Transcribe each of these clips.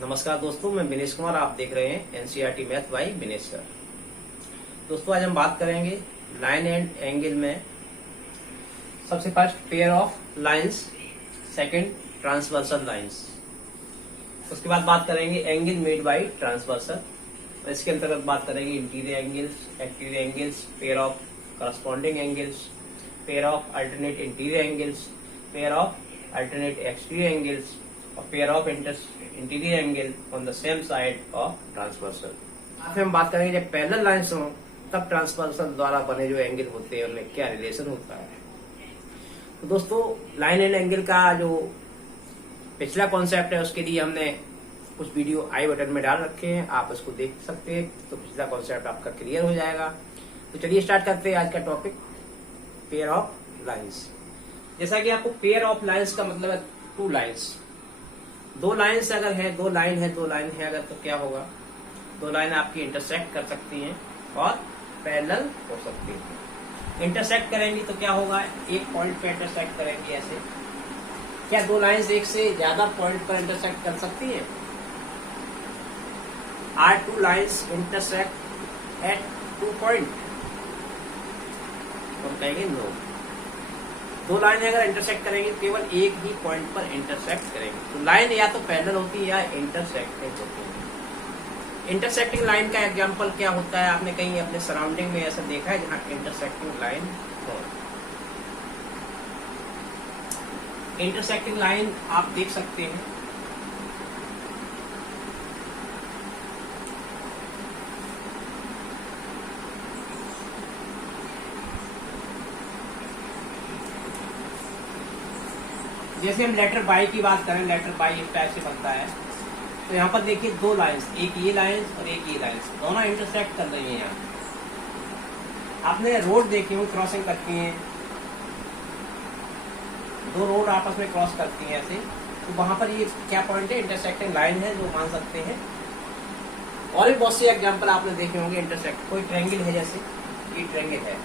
नमस्कार दोस्तों, मैं विनेश कुमार। आप देख रहे हैं NCERT math bye Vinesh sir. दोस्तों, आज हम बात करेंगे लाइन एंड एंगल में। सबसे first pair of lines, second transversal lines. उसके बाद बात करेंगे एंगल मेड बाय ट्रांसवर्सल। इसके अंतर्गत बात करेंगे interior angles, exterior angles, pair of corresponding angles, pair of alternate interior angles, pair of alternate exterior angles और pair of interior angle on the same side of transversal. फिर हम बात करेंगे जब पैरेलल लाइंस हो तब ट्रांसवर्सल द्वारा बने जो एंगल होते हैं उनमें क्या रिलेशन होता है। तो दोस्तों, लाइन एंड एंगल का जो पिछला कॉन्सेप्ट है उसके लिए हमने कुछ वीडियो आई बटन में डाल रखे हैं, आप उसको देख सकते हैं तो पिछला कॉन्सेप्ट आपका क्लियर हो जाएगा। तो चलिए स्टार्ट करते हैं आज का टॉपिक, पेयर ऑफ लाइंस। जैसा कि आपको पेयर ऑफ लाइंस का मतलब है टू लाइंस। दो लाइंस अगर है, दो लाइन है अगर, तो क्या होगा, दो लाइन आपकी इंटरसेक्ट कर सकती हैं और पैरेलल हो सकती हैं। इंटरसेक्ट करेंगी तो क्या होगा, एक पॉइंट पे इंटरसेक्ट करेंगी ऐसे। क्या दो लाइंस एक से ज्यादा पॉइंट पर इंटरसेक्ट कर सकती हैं? Are two lines intersect at two point? तो कहेंगे नो। दो लाइन अगर इंटरसेक्ट करेंगे केवल एक ही पॉइंट पर इंटरसेक्ट करेंगे। तो लाइन या तो पैरेलल होती है या इंटरसेक्टिंग होती है। इंटरसेक्टिंग लाइन का एग्जांपल क्या होता है? आपने कहीं अपने सराउंडिंग में ऐसा देखा है जहां इंटरसेक्टिंग लाइन हो? इंटरसेक्टिंग लाइन आप देख सकते हैं, जैसे हम लेटर बाई की बात करें, लेटर बाई इस टाइप से बनता है। तो यहाँ पर देखिए दो लाइंस, एक ये लाइंस और एक ये लाइंस, दोनों इंटरसेक्ट कर रही हैं। यहाँ आपने रोड देखी हुई क्रॉसिंग करती हैं, दो रोड आपस में क्रॉस करती हैं ऐसे, तो वहां पर ये क्या पॉइंट है? इंटरसेक्टिंग लाइन है, जो मान सकते हैं। और भी बहुत से एग्जाम्पल आपने देखे होंगे इंटरसेक्ट। कोई ट्रायंगल है, जैसे ये ट्रायंगल है,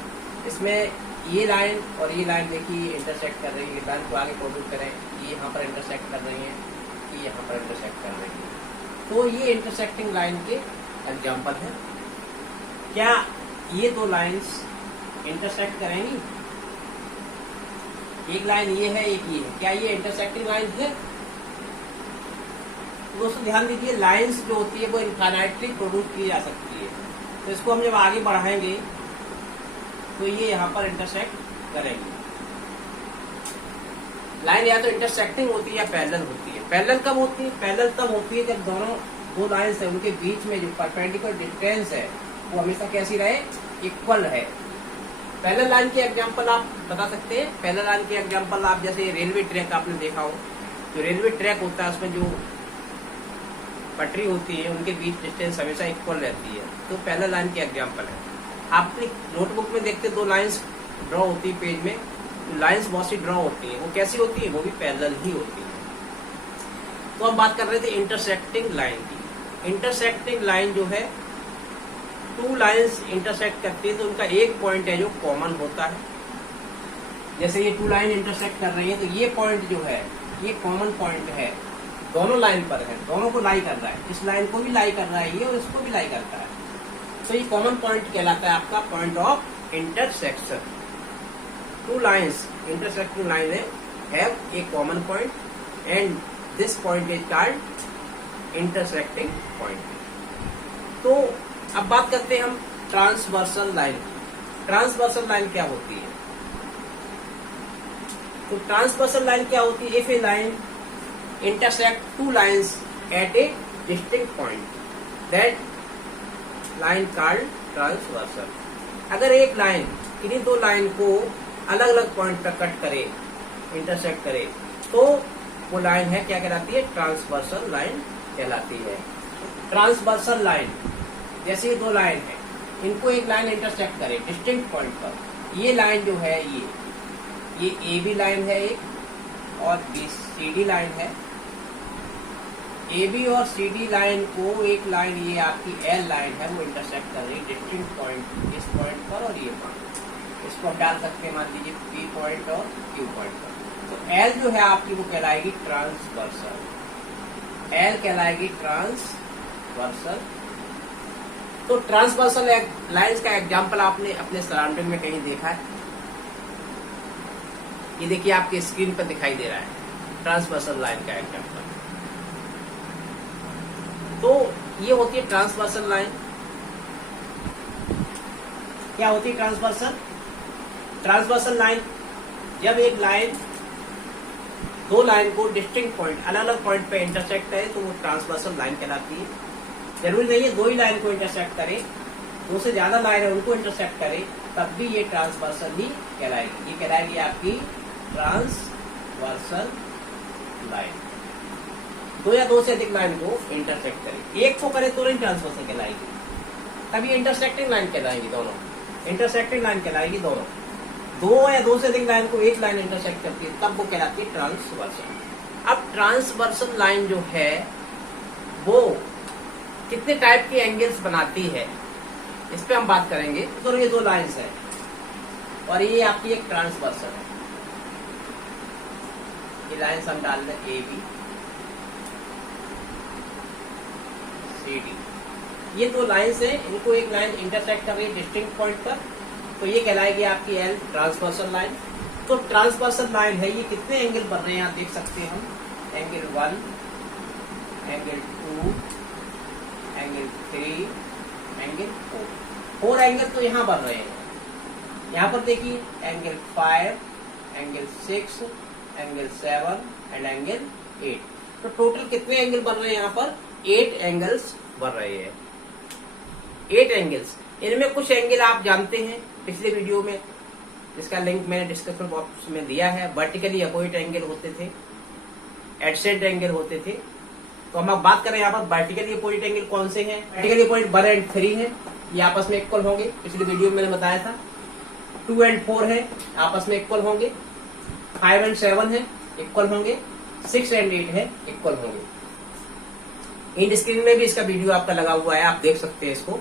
इसमें ये लाइन और ये लाइन देखिए इंटरसेक्ट कर रही है। लाइन को आगे प्रोड्यूस करें, ये यहाँ पर इंटरसेक्ट कर रही है, ये यहाँ पर इंटरसेक्ट कर रही है। तो ये इंटरसेक्टिंग लाइन के एग्जाम्पल है। क्या ये दो लाइंस इंटरसेक्ट करेंगी? एक लाइन ये है, एक ये है, क्या ये इंटरसेक्टिंग लाइन है? तो दोस्तों ध्यान दीजिए, लाइंस जो होती है वो इनफाइनाइटली प्रोड्यूस की जा सकती है। तो इसको हम जब आगे बढ़ाएंगे तो ये यहाँ पर इंटरसेक्ट करेंगे। लाइन या तो इंटरसेक्टिंग होती है या पैरेलल होती है। पैरेलल कब होती है? पैरेलल तब होती है जब दोनों दो लाइंस है, उनके बीच में जो परपेंडिकुलर डिस्टेंस है वो हमेशा कैसी रहे? इक्वल है। पैरेलल लाइन के एग्जांपल आप बता सकते हैं? पैरेलल लाइन के एग्जांपल आप, जैसे रेलवे ट्रैक आपने देखा हो, जो रेलवे ट्रैक होता है उसमें जो पटरी होती है उनके बीच डिस्टेंस हमेशा इक्वल रहती है। तो पैरेलल लाइन के एग्जाम्पल है। आप अपनी नोटबुक में देखते दो लाइंस ड्रॉ होती है पेज में, लाइंस बहुत सी ड्रॉ होती है, वो कैसी होती है? वो भी पैरेलल ही होती है। तो हम बात कर रहे थे इंटरसेक्टिंग लाइन की। इंटरसेक्टिंग लाइन जो है, टू लाइंस इंटरसेक्ट करती है तो उनका एक पॉइंट है जो कॉमन होता है। जैसे ये टू लाइन इंटरसेक्ट कर रही है तो ये पॉइंट जो है ये कॉमन पॉइंट है, दोनों लाइन पर है, दोनों को लाई कर रहा है। इस लाइन को भी लाई कर रहा है ये, और इसको भी लाई करता है। तो ये कॉमन पॉइंट कहलाता है आपका point of intersection. Two lines intersecting line have a common point and this point is called intersecting point. तो अब बात करते हैं हम ट्रांसवर्सल लाइन। ट्रांसवर्सल लाइन क्या होती है? तो ट्रांसवर्सल लाइन क्या होती है? If A line intersect two lines eight A distinct point, that line called transversal. अगर एक लाइन किन्हीं दो लाइन को अलग अलग पॉइंट पर कट करे, इंटरसेक्ट करे, तो वो लाइन है क्या कहलाती है? ट्रांसवर्सल लाइन कहलाती है। ट्रांसवर्सल लाइन, जैसे ये दो लाइन है, इनको एक लाइन इंटरसेक्ट करे डिस्टिंक्ट पॉइंट पर। ये लाइन जो है ये ए बी लाइन है एक, और बी सी डी लाइन है। ए बी और सी डी लाइन को एक लाइन, ये आपकी एल लाइन है, वो इंटरसेक्ट कर रही है डिस्टिंक्ट पॉइंट, इस पॉइंट पर और ये पॉइंट। इसको आप डाल सकते हैं, मान लीजिए पी पॉइंट और क्यू पॉइंट पर। तो एल जो है आपकी वो कहलाएगी ट्रांसवर्सल। एल कहलाएगी ट्रांसवर्सल। तो ट्रांसवर्सल लाइंस का एग्जांपल आपने अपने सराउंडिंग में कहीं देखा है? ये देखिए आपके स्क्रीन पर दिखाई दे रहा है ट्रांसवर्सल लाइन का एग्जांपल। तो ये होती है ट्रांसवर्सल लाइन। क्या होती है ट्रांसवर्सल? ट्रांसवर्सल लाइन जब एक लाइन दो लाइन को डिस्टिंक्ट पॉइंट, अलग अलग पॉइंट पे इंटरसेक्ट करे तो वो ट्रांसवर्सल लाइन कहलाती है। जरूरी नहीं है दो ही लाइन को इंटरसेक्ट करे, दो से ज्यादा लाइन है उनको इंटरसेक्ट करे, तब भी ये ट्रांसवर्सल ही कहलाएगी। ये कहलाएगी आपकी ट्रांसवर्सल लाइन। दो या दो से अधिक लाइन को इंटरसेक्ट करे, एक को करे तो नहीं ट्रांसवर्सल कहलाएगी, तभी इंटरसेक्टिंग लाइन कहलाएगी दोनों। इंटरसेक्टिंग लाइन कहलाएगी दोनों। दो या दो से अधिक लाइन को एक लाइन इंटरसेक्ट करती है तब वो कहलाती है ट्रांसवर्सल। अब ट्रांसवर्सल लाइन जो है वो कितने टाइप के एंगल्स बनाती है इस पे हम बात करेंगे। तो ये दो लाइंस है और ये आपकी एक ट्रांसवर्सल है। ये लाइंस हम डाल दें ए बी सी डी। ये दो लाइंस है, इनको एक लाइन इंटरसेक्ट कर रही है डिस्टिंक्ट पॉइंट पर, तो ये कहलाएगी आपकी एल ट्रांसवर्सल लाइन। तो ट्रांसवर्सल लाइन है, ये कितने एंगल बन रहे हैं आप देख सकते हैं हम। Angle 1, angle 2, angle 3, angle 4। 4 angle तो यहाँ बन रहे हैं। यहाँ पर देखिए angle 5, angle 6, angle 7 and angle 8। तो टोटल कितने एंगल बन रहे हैं यहाँ पर? 8 एंगल्स बन रहे हैं। 8 एंगल्स। इनमें कुछ एंगल आप जानते हैं पिछले वीडियो में, जिसका लिंक मैंने डिस्क्रिप्शन बॉक्स में दिया है। वर्टिकली अपोजिट एंगल होते थे, एडसेंट एंगल होते थे। तो हम अब बात करें यहाँ पर वर्टिकली अपोजिट एंगल कौन से हैं। वर्टिकली अपोजिट 1 एंड 3 है, ये आपस में इक्वल होंगे। पिछले वीडियो में मैंने बताया था। 2 एंड 4 है, आपस में इक्वल होंगे। 5 एंड 7 है, इक्वल होंगे। 6 एंड 8 है, इक्वल होंगे। इन स्क्रीन में भी इसका वीडियो आपका लगा हुआ है, आप देख सकते हैं इसको।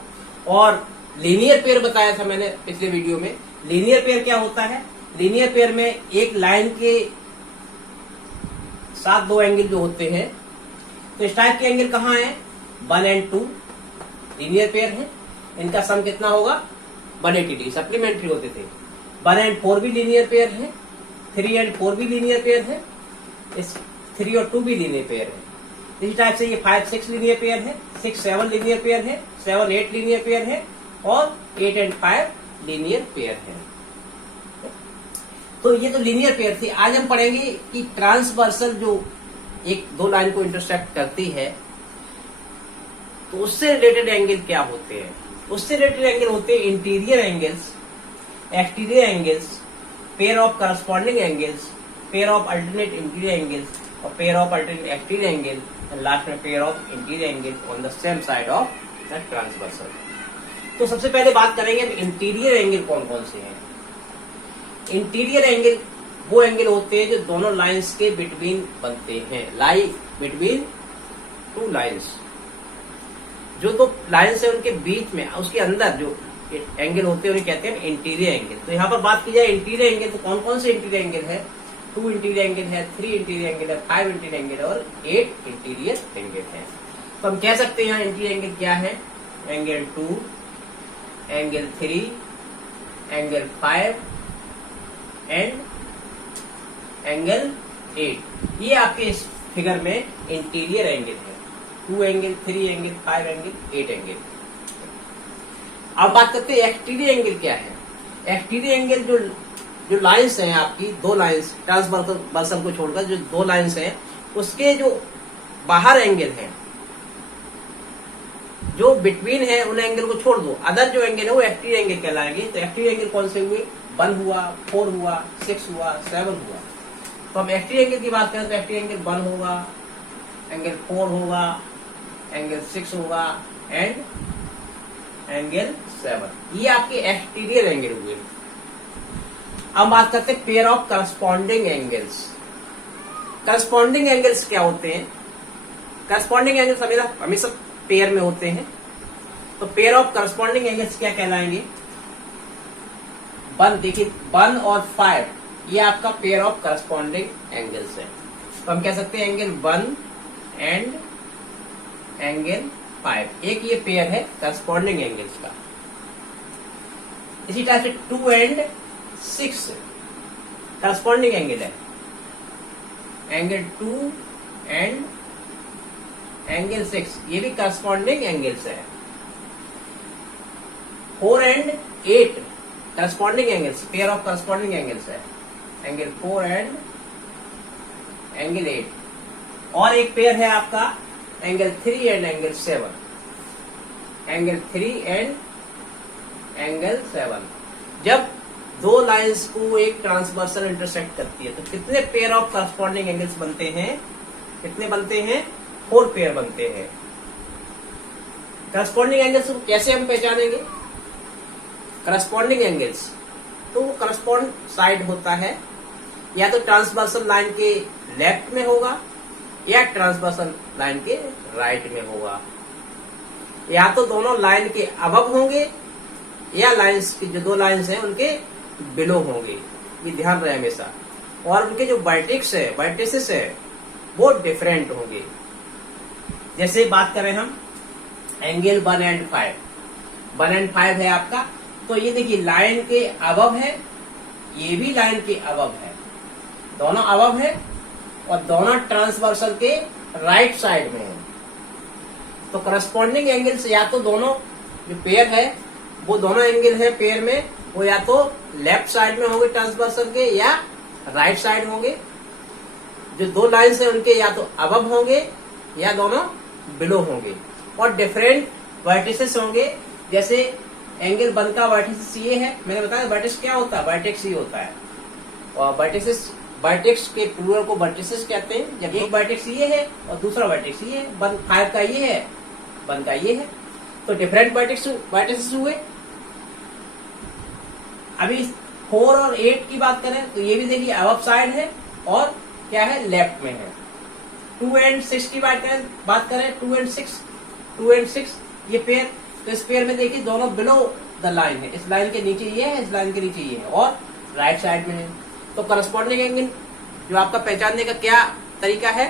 और लीनियर पेयर बताया था मैंने पिछले वीडियो में। लीनियर पेयर क्या होता है? लीनियर पेयर में एक लाइन के साथ दो एंगल जो होते हैं, तो इस टाइप के एंगल कहाँ है? 1 एंड 2 लीनियर पेयर है। इनका सम कितना होगा? 180 डिग्री। सप्लीमेंट्री होते थे। 1 एंड 4 भी लीनियर पेयर है। 3 एंड 4 भी लीनियर पेयर है। इस 3 और 2 भी लीनियर पेयर है। इसी टाइप से ये 5, 6 लीनियर पेयर है। 6, 7 लीनियर पेयर है। 7, 8 लीनियर पेयर है और 8 एंड 5 लीनियर पेयर है। तो ये तो लीनियर पेयर थी। आज हम पढ़ेंगे कि ट्रांसवर्सल जो एक दो लाइन को इंटरसेक्ट करती है, तो उससे रिलेटेड एंगल क्या होते हैं? उससे रिलेटेड एंगल होते हैं interior angles, exterior angles, pair of corresponding angles, pair of alternate interior angles और pair of alternate exterior angle, and last में pair of interior angle on the same side of the transversal. तो सबसे पहले बात करेंगे interior angle कौन कौन से हैं। इंटीरियर एंगल वो एंगल होते हैं जो दोनों लाइंस के बिटवीन बनते हैं। लाई बिटवीन टू लाइंस, जो दो लाइंस है उनके बीच में, उसके अंदर जो एंगल होते हैं उन्हें कहते हैं इंटीरियर एंगल। तो यहाँ पर बात की जाए इंटीरियर एंगल, तो कौन कौन से इंटीरियर एंगल है? 2 इंटीरियर एंगल है, 3 इंटीरियर एंगल है, 5 इंटीरियर एंगल है और 8 इंटीरियर एंगल है। तो हम कह सकते हैं यहाँ इंटीरियर एंगल क्या है? Angle 2, angle 3, angle 5 and angle 8। ये आपके इस फिगर में इंटीरियर एंगल है। 2 एंगल, 3 एंगल, 5 एंगल, 8 एंगल। अब बात करते हैं एक्सटीरियर एंगल क्या है। एक्सटीरियर एंगल जो लाइंस हैं आपकी, दो लाइंस ट्रांसवर्सल को छोड़कर जो दो लाइंस हैं, उसके जो बाहर एंगल है, जो बिटवीन है, उन एंगल को छोड़ दो। अदर जो एंगल है वो एक्सटीरियर एंगल कहलाएंगे। तो एक्सटीरियर एंगल कौन से हुए? 1 हुआ, 4 हुआ, 6 हुआ, 7 हुआ। तो हम एक्सटीरियर एंगल की बात करें तो एक्सटीरियर एंगल 1 होगा, एंगल 4 होगा, एंगल 6 होगा एंड एंगल 7। ये आपके एक्सटीरियर एंगल हुए। अब बात करते हैं pair of corresponding angles. Corresponding angles क्या होते हैं? करस्पॉन्डिंग एंगल्स हमेशा पेयर में होते हैं। तो पेयर ऑफ करस्पॉन्डिंग एंगल्स क्या कहलाएंगे? 1, देखिए 1 और 5 ये आपका पेयर ऑफ करस्पॉन्डिंग एंगल्स है। तो हम कह सकते हैं एंगल 1 एंड एंगल 5। एक ये पेयर है करस्पॉन्डिंग एंगल्स का। इसी तरह से 2 and 6 करस्पॉन्डिंग एंगल है। एंगल 2 and एंगल 6 ये भी करस्पॉन्डिंग एंगल्स है। 4 and 8 corresponding angles, pair of corresponding angles है। Angle 4 and angle 8। और एक पेयर है आपका angle 3 and angle 7। Angle 3 and angle 7। जब दो लाइंस को एक ट्रांसवर्सल इंटरसेक्ट करती है तो कितने पेयर ऑफ करस्पॉन्डिंग एंगल्स बनते हैं? कितने बनते हैं? 4 पेयर बनते हैं। करस्पॉन्डिंग एंगल्स को कैसे हम पहचानेंगे? करस्पॉन्डिंग एंगल्स तो वो करस्पॉन्ड साइड होता है, या तो ट्रांसवर्सल लाइन के लेफ्ट में होगा या ट्रांसवर्सल लाइन के राइट में होगा, या तो दोनों लाइन के अबव होंगे या लाइंस की जो दो लाइंस हैं उनके बिलो होंगे। ये ध्यान रहे हमेशा। और उनके जो वर्टिसेस है वो डिफरेंट होंगे। जैसे बात करें हम एंगल 1 and 5, 1 and 5 है आपका, तो ये देखिए लाइन के अबव है, ये भी लाइन के अबव है, दोनों अबव है और दोनों ट्रांसवर्सल के राइट साइड में है। तो करस्पॉन्डिंग एंगल्स या तो दोनों जो पेयर है वो दोनों एंगल है पेयर में, वो या तो लेफ्ट साइड में होंगे ट्रांसवर्सल के या राइट साइड होंगे। जो दो लाइंस है उनके या तो अबव होंगे या दोनों बिलो होंगे। और डिफरेंट वर्टिसेस होंगे। जैसे एंगल 1 का वर्टिस ये है, मैंने बताया वर्टिस क्या होता है, वर्टेक्स ही होता है। और वर्टेक्स के प्लूरल को वर्टिसेस कहते हैं। जब एक वर्टेक्स ये है और दूसरा वर्टेक्स ये है, 5 का ये है, 1 का ये है, तो डिफरेंट वर्टिसेस हुए। अभी 4 और 8 की बात करें तो ये भी देखिए अबव साइड है और क्या है, लेफ्ट में है। 2 and 6 की बात करें 2 and 6 ये पेयर, तो इस पेयर में देखिए दोनों बिलो द लाइन है। इस लाइन के नीचे ये है, इस लाइन के नीचे ये है और राइट साइड में है। तो करस्पॉन्डिंग एंगल जो आपका पहचानने का क्या तरीका है,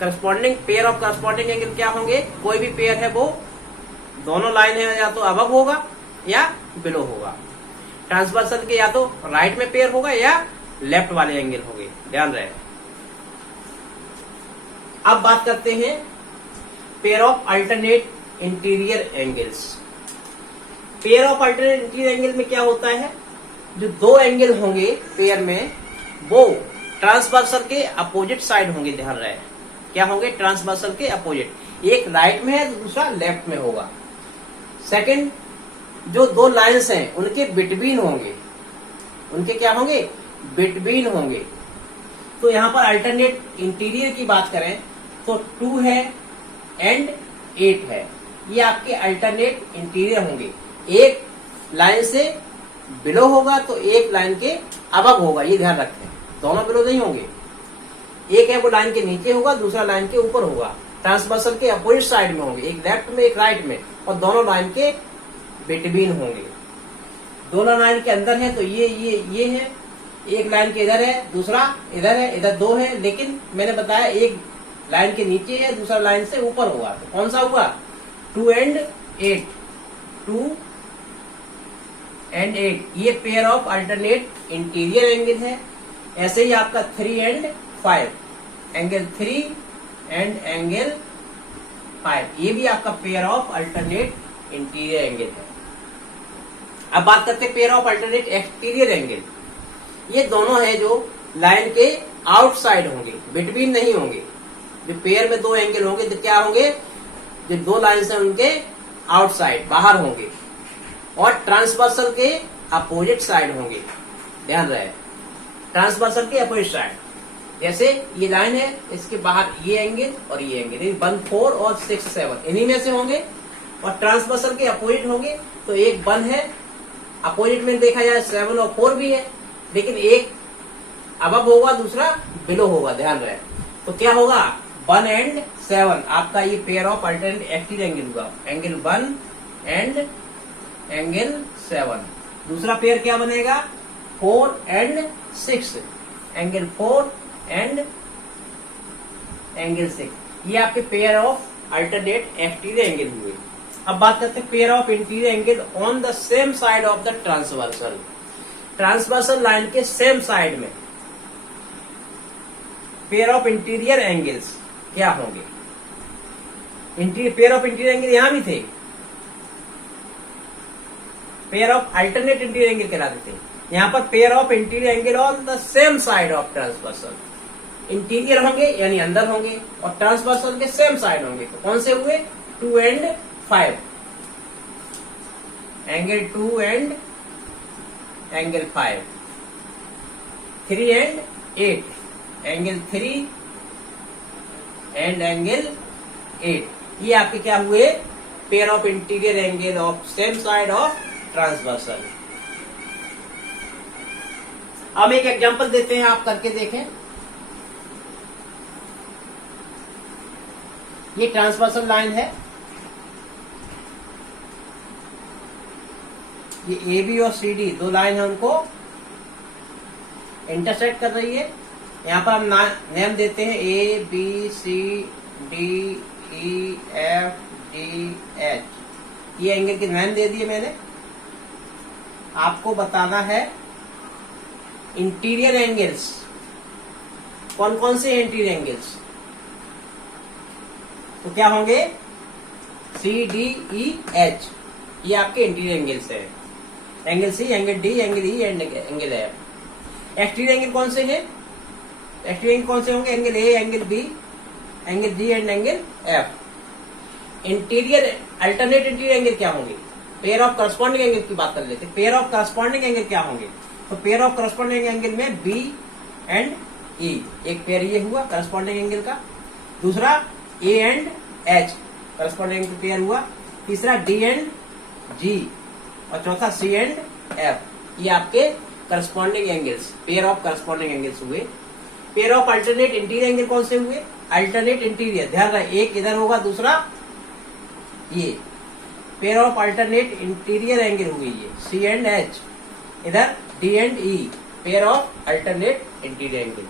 corresponding pair of corresponding angle क्या होंगे? कोई भी पेयर है वो दोनों लाइन है या तो अबव होगा या बिलो होगा। ट्रांसवर्सल के या तो राइट में पेयर होगा या लेफ्ट वाले एंगल होंगे, ध्यान रहे। अब बात करते हैं pair of alternate interior angles. Pair of alternate interior angle में क्या होता है? जो दो एंगल होंगे पेयर में वो ट्रांसवर्सल के अपोजिट साइड होंगे, ध्यान रहे। क्या होंगे? ट्रांसवर्सल के अपोजिट। एक राइट में है तो दूसरा लेफ्ट में होगा। सेकंड, जो दो लाइंस हैं उनके बिटवीन होंगे। उनके क्या होंगे? बिटवीन होंगे। तो यहां पर अल्टरनेट इंटीरियर की बात करें तो 2 है एंड 8 है, ये आपके अल्टरनेट इंटीरियर होंगे। एक लाइन से बिलो होगा तो एक लाइन के अबव होगा, ये ध्यान रखें। दोनों बिलो नहीं होंगे, एक है वो लाइन के नीचे होगा, दूसरा लाइन के ऊपर होगा। ट्रांसवर्सल के अपोजिट साइड में होंगे, एक लेफ्ट में एक राइट में, और दोनों लाइन के बिटवीन होंगे। दोनों लाइन के अंदर है तो ये है, एक लाइन के इधर है, दूसरा इधर है, इधर 2 है, लेकिन मैंने बताया एक लाइन के नीचे है, दूसरा लाइन से ऊपर होगा। तो कौन सा हुआ? 2 and 8, 2 and 8 ये pair of alternate interior angle है। ऐसे ही आपका 3 and 5, एंगल 3 and एंगल 5 ये भी आपका pair of alternate interior angle है। अब बात करते हैं pair of alternate exterior angle. ये दोनों है जो लाइन के आउटसाइड होंगे, बिटवीन नहीं होंगे। जो पेयर में दो एंगल होंगे तो क्या होंगे? जो दो लाइंस हैं उनके आउटसाइड, बाहर होंगे, और ट्रांसवर्सल के अपोजिट साइड होंगे, ध्यान रहे। ट्रांसवर्सल के अपोजिट साइड, जैसे ये लाइन है, इसके बाहर ये एंगल और ये एंगल, 1, 4 और 6, 7 इन्हीं में से होंगे। और ट्रांसवर्सल के अपोजिट होंगे तो एक 1 है, अपोजिट में देखा जाए 7 और 4 भी है, लेकिन एक अबव होगा, दूसरा बिलो होगा, ध्यान रहे। तो क्या होगा? 1 and 7 आपका ये pair of alternate exterior angle होगा। Angle 1 and angle 7। दूसरा पेयर क्या बनेगा? 4 and 6, एंगल 4 and एंगल 6 ये आपके pair of alternate exterior angle हुए। अब बात करते हैं pair of interior angle on the same side of the transversal. Transversal line के सेम साइड में पेयर ऑफ इंटीरियर एंगल्स क्या होंगे? पेयर ऑफ इंटीरियर एंगल यहां भी थे, pair of alternate interior angle कहलाते थे। यहां पर pair of interior angle on the same side of transversal. Interior होंगे यानी अंदर होंगे और ट्रांसवर्सल के सेम साइड होंगे। तो कौन से हुए? 2 and 5, angle 2 and angle 5, 3 and 8, angle 3 and angle 8। ये आपके क्या हुए? Pair of interior angle of same side of transversal. अब एक एग्जांपल देते हैं, आप करके देखें। ये ट्रांसवर्सल लाइन है, ये ए बी और सी डी दो लाइन है, उनको इंटरसेक्ट कर रही है। यहां पर हम नेम देते हैं A B C D E F D H. ये एंगल के नेम दे दिए मैंने। आपको बताना है इंटीरियर एंगल्स कौन कौन से इंटीरियर एंगल्स, तो क्या होंगे? सी डी ई एच, ये आपके इंटीरियर एंगल्स है। Angle C, angle D, angle E and angle F. Exterior angle कौन से हैं? एक्सटीरियर एंगल कौन से होंगे? Angle A, angle B, angle D and angle F. Interior alternate interior angle क्या होंगे? पेयर ऑफ करस्पॉन्डिंग एंगल की बात कर लेते हैं। पेयर ऑफ करस्पॉन्डिंग एंगल क्या होंगे? तो पेयर ऑफ करस्पॉन्डिंग एंगल में बी एंड ई, एक पेयर ये हुआ करस्पॉन्डिंग एंगल का। दूसरा A and H corresponding angle pair हुआ। तीसरा डी एंड जी और चौथा सी एंड एफ। ये आपके corresponding angles, pair of corresponding angles हुए। Pair of alternate interior angle कौन से हुए? अल्टरनेट इंटीरियर, ध्यान रहे, एक इधर होगा दूसरा ये। Pair of alternate interior angle हुई ये सी एंड एच, इधर D and E, pair of alternate interior angle.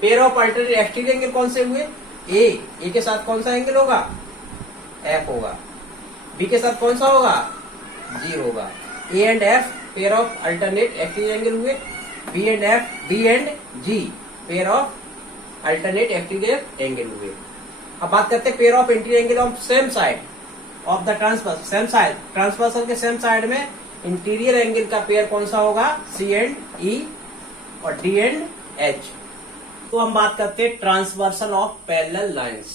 Pair of alternate exterior angle कौन से हुए? ए के साथ कौन सा एंगल होगा? एफ होगा। बी के साथ कौन सा होगा? जी होगा। A and F pair of alternate exterior angle हुए। B and F, B and G pair of alternate exterior angle हुए। अब बात करते हैं pair of interior angle of same side of the transversal. Same side, transversal के same side में interior angle का पेयर कौन सा होगा? सी एंड ई और डी एंड एच। तो हम बात करते हैं ट्रांसवर्सल ऑफ पैरेलल लाइंस।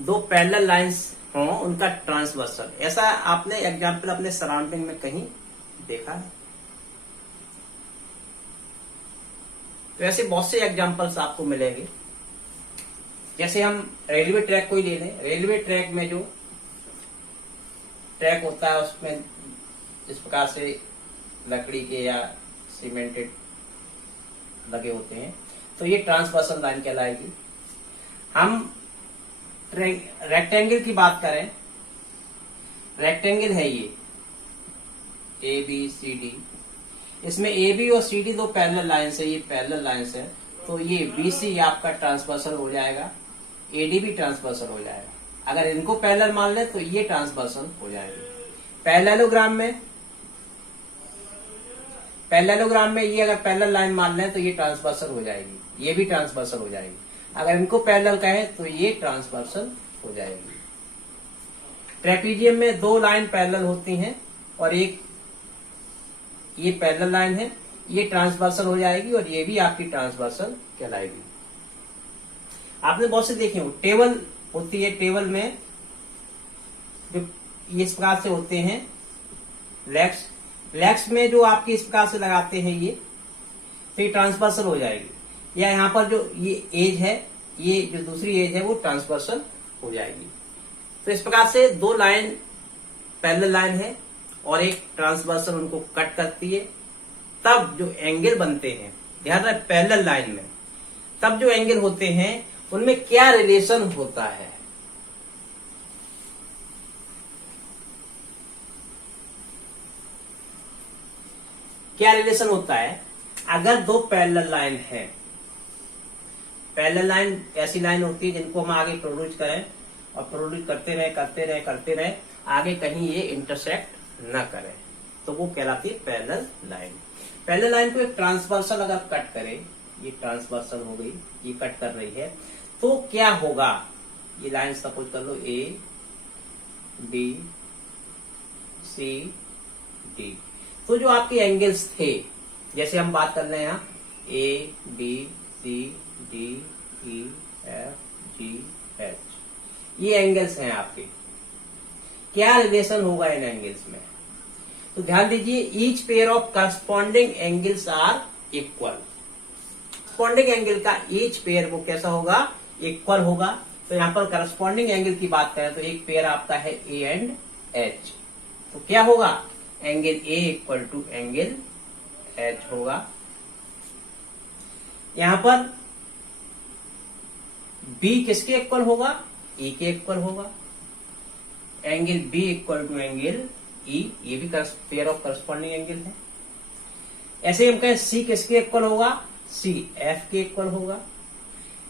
दो पैरेलल लाइंस हों, उनका ट्रांसवर्सल। ऐसा आपने एग्जाम्पल अपने सराउंडिंग में कहीं देखा है? तो ऐसे बहुत से एग्जाम्पल्स आपको मिलेंगे। जैसे हम रेलवे ट्रैक को ही ले लें। रेलवे ट्रैक में जो ट्रैक होता है उसमें इस प्रकार से लकड़ी के या सीमेंटेड लगे होते हैं, तो ये ट्रांसवर्सल लाइन कहलाएगी। हम रेक्टेंगल की बात करें, रेक्टेंगल है ये ए बी सी डी, इसमें ए बी और सी डी दो पैरेलल लाइंस है, ये पैरेलल लाइंस है, तो ये बी सी आपका ट्रांसवर्सल हो जाएगा, ए डी भी ट्रांसवर्सल हो जाएगा। अगर इनको पैरेलल मान ले तो ये ट्रांसवर्सल हो जाएगी। पैरेललोग्राम में ये अगर पैरेलल लाइन मान लें तो ये ट्रांसवर्सल हो जाएगी, ये भी ट्रांसवर्सल हो जाएगी। अगर इनको पैरेलल कहें तो ये ट्रांसवर्सल हो जाएगी। ट्रेपीजियम में दो लाइन पैरेलल होती हैं और एक ये पैरेलल लाइन है, ये ट्रांसवर्सल हो जाएगी और ये भी आपकी ट्रांसवर्सल कहलाएगी। आपने बहुत से देखे हो, टेबल होती है, टेबल में जो इस प्रकार से होते हैं लेग्स में जो आपकी इस प्रकार से लगाते हैं ये, तो ये ट्रांसवर्सल हो जाएगी। या यहाँ पर जो ये एज है, ये जो दूसरी एज है वो ट्रांसवर्सल हो जाएगी। तो इस प्रकार से दो लाइन पैरेलल लाइन है और एक ट्रांसवर्सल उनको कट करती है, तब जो एंगल बनते हैं, ध्यान रहे पैरेलल लाइन में तब जो एंगल होते हैं उनमें क्या रिलेशन होता है। क्या रिलेशन होता है? अगर दो पैरेलल लाइन है पैरेलल लाइन ऐसी लाइन होती है जिनको हम आगे प्रोड्यूस करें और प्रोड्यूस करते रहे आगे कहीं ये इंटरसेक्ट न करें, तो वो कहलाती है पैरेलल लाइन। पैरेलल लाइन को एक ट्रांसवर्सल अगर कट करे, ये ट्रांसवर्सल हो गई, ये कट कर रही है, तो क्या होगा, ये लाइन सपोज कर लो ए बी सी डी, तो जो आपके एंगल्स थे, जैसे हम बात कर रहे हैं यहाँ A B C D E F G H, ये एंगल्स हैं आपके, क्या रिलेशन होगा इन एंगल्स में, तो ध्यान दीजिए each pair of corresponding angles are equal. Corresponding angle का ईच पेयर वो कैसा होगा, इक्वल होगा। तो यहाँ पर करस्पॉन्डिंग एंगल की बात करें तो एक पेयर आपका है ए एंड एच, तो क्या होगा, angle A equal to angle H होगा। यहां पर बी किसके इक्वल होगा, ई के इक्वल होगा। Angle B equal to angle E, ये भी पेयर ऑफ करस्पॉन्डिंग एंगल है। ऐसे हम कहें सी किसके इक्वल होगा, सी एफ के इक्वल होगा।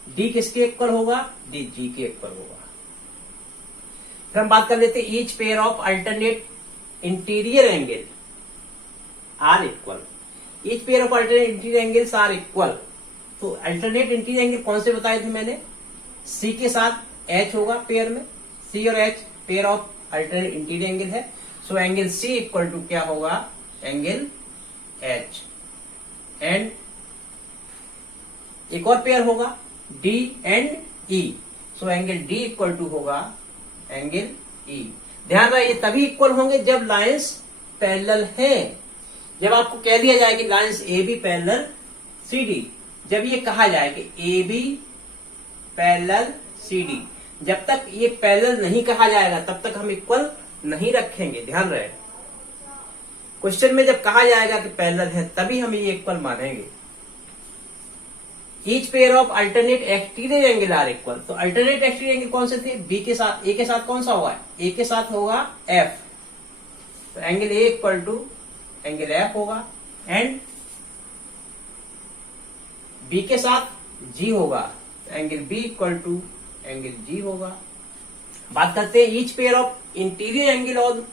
डी किसके इक्वल होगा, डी जी के इक्वल होगा। फिर हम बात कर लेते हैं each pair of alternate interior angle are equal. Each pair of alternate interior angles are equal. तो अल्टरनेट इंटीरियर एंगल कौन से बताए थे मैंने, सी के साथ एच होगा पेयर में, सी और H pair of alternate interior angle है। So angle C equal to क्या होगा, एंगल एच। एंड एक और पेयर होगा D and E, so angle D equal to होगा एंगल ई। ध्यान रहे ये तभी इक्वल होंगे जब लाइंस पैरेलल हैं। जब आपको कह दिया जाए कि lines A B parallel C D, जब ये कहा जाए कि A B parallel C D, जब तक ये पैरेलल नहीं कहा जाएगा तब तक हम इक्वल नहीं रखेंगे। ध्यान रहे क्वेश्चन में जब कहा जाएगा कि पैरेलल है तभी हम ये इक्वल मानेंगे। Each pair of alternate exterior angle are equal. तो अल्टरनेट एक्सटीरियर एंगल कौन से थे, बी के साथ, ए के साथ कौन सा होगा, ए के साथ होगा एफ, तो angle A equal to angle F होगा। एंड बी के साथ जी होगा, तो angle B equal to angle G होगा। बात करते हैं each pair of interior angle on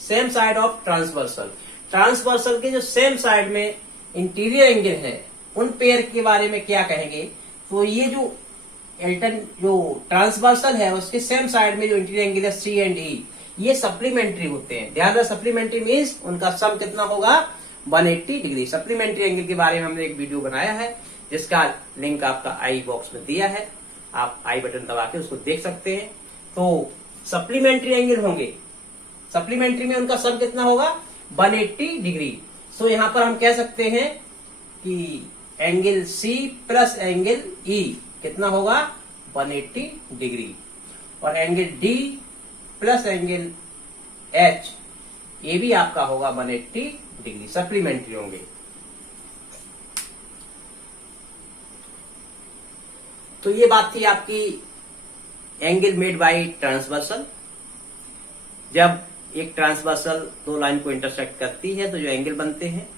same side of transversal. Transversal के जो सेम साइड में इंटीरियर एंगल है उन पेयर के बारे में क्या कहेंगे, तो ये जो ट्रांसवर्सल है उसके सेम साइड में जो इंटीरियर एंगल है सी एंड ई, ये सप्लीमेंट्री होते हैं। ध्यान रहे सप्लीमेंट्री मीन्स उनका सम कितना होगा, 180 डिग्री। सप्लीमेंट्री एंगल के बारे में हमने एक वीडियो बनाया है जिसका लिंक आपका आई बॉक्स में दिया है, आप आई बटन दबा के उसको देख सकते हैं। तो सप्लीमेंट्री एंगल होंगे, सप्लीमेंट्री में उनका सम कितना होगा, 180 डिग्री। सो यहां पर हम कह सकते हैं कि angle C plus angle E कितना होगा, 180 डिग्री। और angle D plus angle H ये भी आपका होगा 180 डिग्री, सप्लीमेंट्री होंगे। तो ये बात थी आपकी एंगल मेड बाय ट्रांसवर्सल। जब एक ट्रांसवर्सल दो लाइन को इंटरसेक्ट करती है तो जो एंगल बनते हैं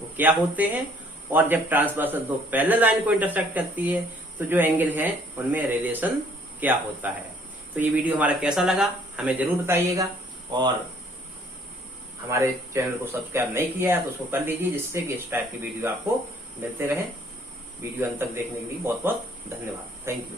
वो क्या होते हैं, और जब ट्रांसवर्सल दो पैरेलल लाइन को इंटरसेक्ट करती है तो जो एंगल हैं उनमें रिलेशन क्या होता है। तो ये वीडियो हमारा कैसा लगा हमें जरूर बताइएगा, और हमारे चैनल को सब्सक्राइब नहीं किया है तो उसको कर लीजिए, जिससे कि इस टाइप की वीडियो आपको मिलते रहे। वीडियो अंत तक देखने के लिए बहुत बहुत धन्यवाद। Thank you.